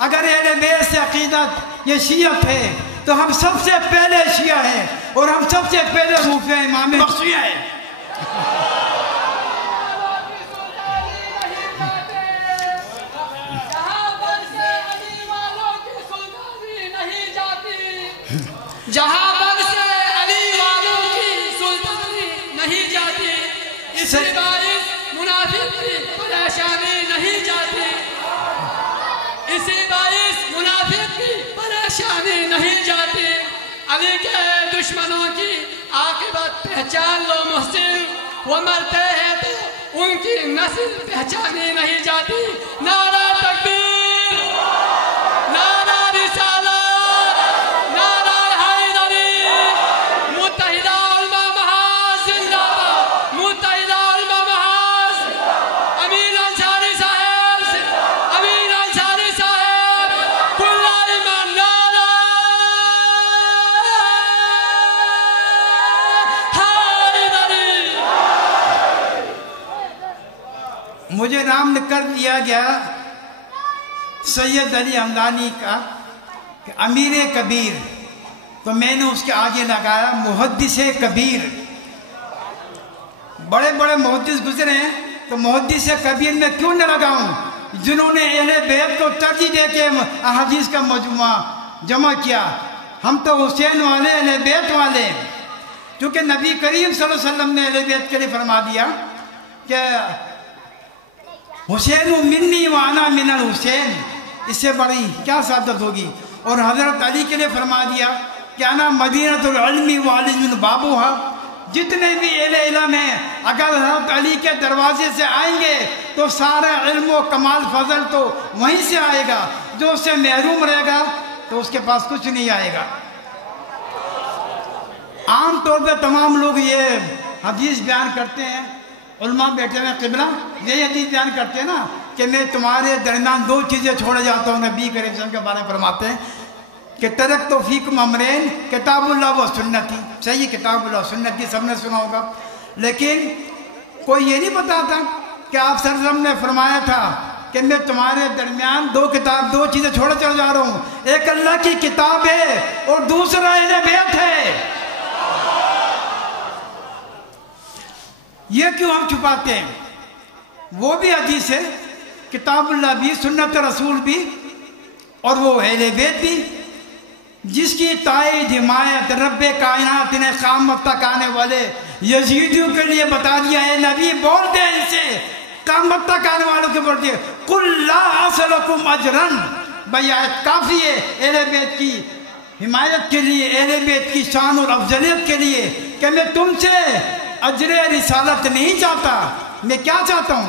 اگر اہل بیت سے عقیدت یہ شیعت ہے تو ہم سب سے پہلے شیعہ ہیں اور ہم سب سے پہلے موفی امام بخشیہ ہیں. جہاں پر سے علی والوں کی سلطانی نہیں جاتی، اسی باعث منافق کی پریشانی نہیں جاتی، اسی باعث منافق کی پریشانی نہیں جاتی. علی کے دشمنوں کی عاقبت پہچان لو محسن، وہ مرتے ہیں تو ان کی نسل پہچانی نہیں جاتی. نعرہ تکبیر، نعرہ رسالہ، مجھے نام کر دیا گیا سید علی حمدانی کا کہ امیر کبیر، تو میں نے اس کے آگے لگایا محدث کبیر. بڑے بڑے محدث گزرے ہیں تو محدث کبیر میں کیوں نہ لگاؤں، جنہوں نے اہل بیت کو ترجیح دے کے احادیث کا مجموعہ جمع کیا. ہم تو حسین والے، اہل بیت والے، کیونکہ نبی کریم صلی اللہ علیہ وسلم نے اہل بیت کے لیے فرما دیا کہ حسین منی وانا من الحسین، اس سے بڑی کیا سعادت ہوگی. اور حضرت علی کے لیے فرما دیا کہ انا مدینۃ العلم وعلی بابوہا. جتنے بھی اہل علم ہیں اگر حضرت علی کے دروازے سے آئیں گے تو سارا علم و کمال فضل تو وہیں سے آئے گا. جو اس سے محروم رہے گا تو اس کے پاس کچھ نہیں آئے گا. عام طور پہ تمام لوگ یہ حدیث بیان کرتے ہیں، علماء بیٹھے ہوئے قبلہ یہ حدیث بیان کرتے ہیں نا کہ میں تمہارے درمیان دو چیزیں چھوڑے جاتا ہوں. نبی کریم صلی اللہ علیہ وسلم کے بارے میں فرماتے ہیں کہ ترکت فیکم امرین کتاب اللہ و سنتی. صحیح، کتاب اللہ و سنتی سب نے سنا ہوگا، لیکن کوئی یہ نہیں بتاتا کہ آپ صلی اللہ علیہ وسلم نے فرمایا تھا کہ میں تمہارے درمیان دو چیزیں چھوڑے چل جا رہا ہوں. ایک اللہ کی کتاب ہے اور دوسرا اہل بیت ہے. یہ کیوں ہم چھپاتے ہیں؟ وہ بھی حدیث ہے، کتاب اللہ بھی، سنت رسول بھی، اور وہ اہل بیت بھی، جس کی تائید حمایت رب کائنات نے قیامت تک آنے والے یزیدیوں کے لیے بتا دیا ہے. نبی بول دے ان سے، قیامت تک آنے والوں کے بول دے قل لا اسألکم اجرا. بھئی آیت کافی ہے اہل بیت کی حمایت کے لیے، اہل بیت کی شان اور افضلیت کے لیے کہ میں تم سے اجر رسالت نہیں چاہتا. میں کیا چاہتا ہوں؟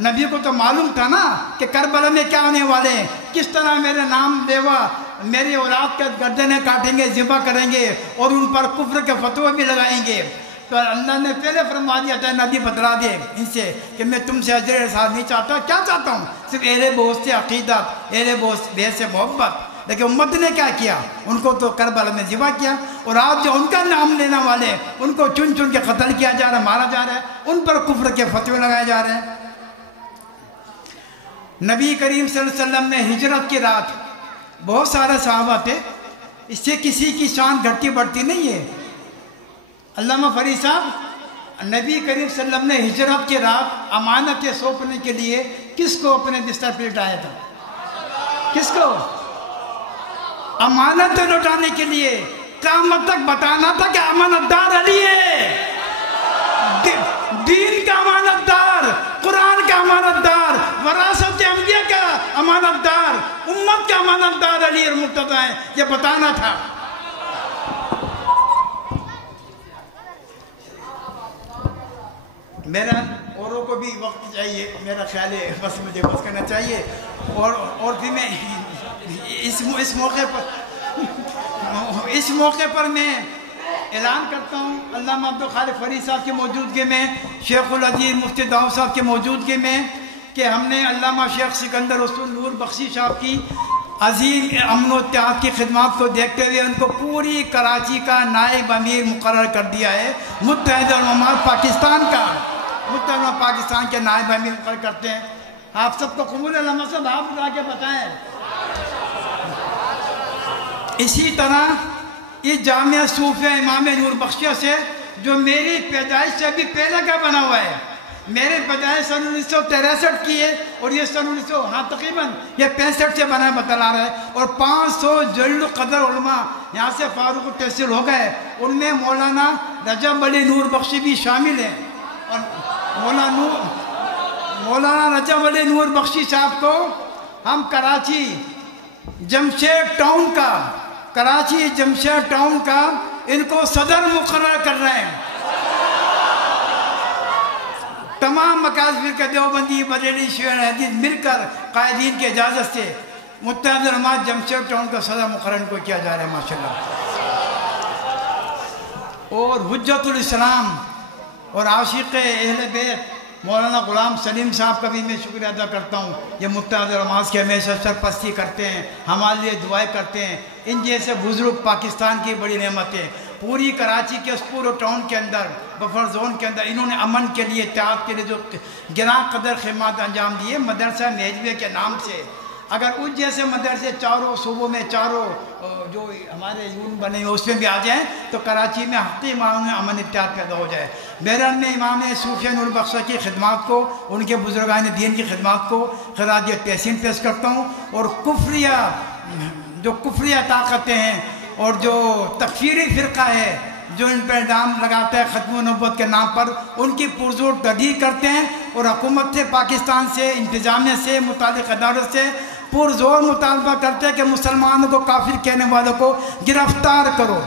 نبی کو تو معلوم تھا نا کہ کربلا میں کیا ہونے والے ہیں، کس طرح میرے نام لیوا میری اولاد کے گردنیں کاٹیں گے، ذبح کریں گے اور ان پر کفر کے فتوے بھی لگائیں گے. تو اللہ نے پہلے فرما دیا تھا، نبی بتلا دے ان سے کہ میں تم سے اجر رسالت نہیں چاہتا. کیا چاہتا ہوں؟ صرف اہل بیت سے عقیدت، اہل بیت سے محبت. لیکن امت نے کیا کیا؟ ان کو تو کربلا میں ذبح کیا، اور آج جو ان کا نام لینے والے ان کو چن چن کے قتل کیا جا رہا ہے، مارا جا رہا ہے، ان پر کفر کے فتوے لگائے جا رہے ہیں. نبی کریم صلی اللہ علیہ وسلم نے ہجرت کی رات بہت سارے صحابہ تھے، اس سے کسی کی شان گھٹتی بڑھتی نہیں ہے. علامہ فرید صاحب، نبی کریم صلی اللہ علیہ وسلم نے ہجرت کی رات امانتیں سونپنے کے لیے کس کو اپنے بستر پہ لٹایا تھا؟ کس کو؟ امانت لوٹانے کے لیے. قیامت تک بتانا تھا کہ امانت دار علی ہے، دین کا امانت دار، قرآن کا امانت دار، وراثت انبیاء کا امانت دار، امت کا امانت دار علی اور مرتضی ہیں. یہ بتانا تھا. میرا اوروں کو بھی وقت چاہیے، میرا خیال ہے بس مجھے بس کرنا چاہیے. اور بھی میں اس موقع پر میں اعلان کرتا ہوں، علامہ عبدالخالق فرید صاحب کی موجودگی میں، شیخ العزیز مفتی داؤد صاحب کی موجودگی میں، کہ ہم نے علامہ شیخ سکندر حسن نور بخشی صاحب کی عظیم امن و اتحاد کی خدمات کو دیکھتے ہوئے ان کو پوری کراچی کا نائب امیر مقرر کر دیا ہے. متحدہ علماء پاکستان کا، متحدہ علماء پاکستان کے نائب امیر مقرر کرتے ہیں. آپ سب کو قبول ہے علامہ صاحب؟ آپ آگے بتائیں. اسی طرح اس جامعہ صوفیہ امام نور بخشیہ سے جو میری پیدائش سے ابھی پہلے کا بنا ہوا ہے، میرے پیدائش سن 1963 کی ہے اور یہ سن 1900 ہاں تقریباً یہ 65 سے بنا بتلا رہا ہے، اور 500 جلیل القدر علماء یہاں سے فاروق التحصیل ہو گئے، ان میں مولانا رجب علی نور بخشی بھی شامل ہیں، اور مولانا رجب علی نور بخشی صاحب کو ہم کراچی جمشید ٹاؤن کا ان کو صدر مقرر کر رہے ہیں۔ تمام مکاتب کے دیوبندی بریلی شیعہ حدیث مل کر قائدین کی اجازت سے متحدہ علماء جمشید ٹاؤن کا صدر مقرر کو کیا جا رہا ہے ماشاءاللہ۔ اور حجت الاسلام اور عاشق اہل بیت مولانا غلام سلیم صاحب کا بھی میں شکریہ ادا کرتا ہوں، یہ متحدہ علماء کی ہمیشہ سرپرستی کرتے ہیں، ہمارے لیے دعائیں کرتے ہیں۔ ان جیسے بزرگ پاکستان کی بڑی نعمت ہے۔ پوری کراچی کے اس پورے ٹاؤن کے اندر بفر زون کے اندر انہوں نے امن کے لیے اتحاد کے لیے جو گراں قدر خدمات انجام دیے مدرسہ میجوے کے نام سے۔ اگر اس جیسے مدرسے چاروں صوبوں میں چاروں جو ہمارے یون بنے ہوئے اس میں بھی آ جائیں تو کراچی میں حقیقی معنوں میں امن اتحاد پیدا ہو جائے۔ بہرحال میں امام صوفیہ نور بخشیہ کی خدمات کو، ان کے بزرگان دین کی خدمات کو خراج تحسین پیش کرتا ہوں، اور کفریہ طاقتیں ہیں اور جو تکفیری فرقہ ہے جو ان پر الزام لگاتا ہے ختم نبوت کے نام پر، ان کی پرزور تردید کرتے ہیں، اور حکومت سے، پاکستان سے، انتظامیہ سے، متعلق عدالت سے پرزور مطالبہ کرتے ہیں کہ مسلمانوں کو کافر کہنے والوں کو گرفتار کرو۔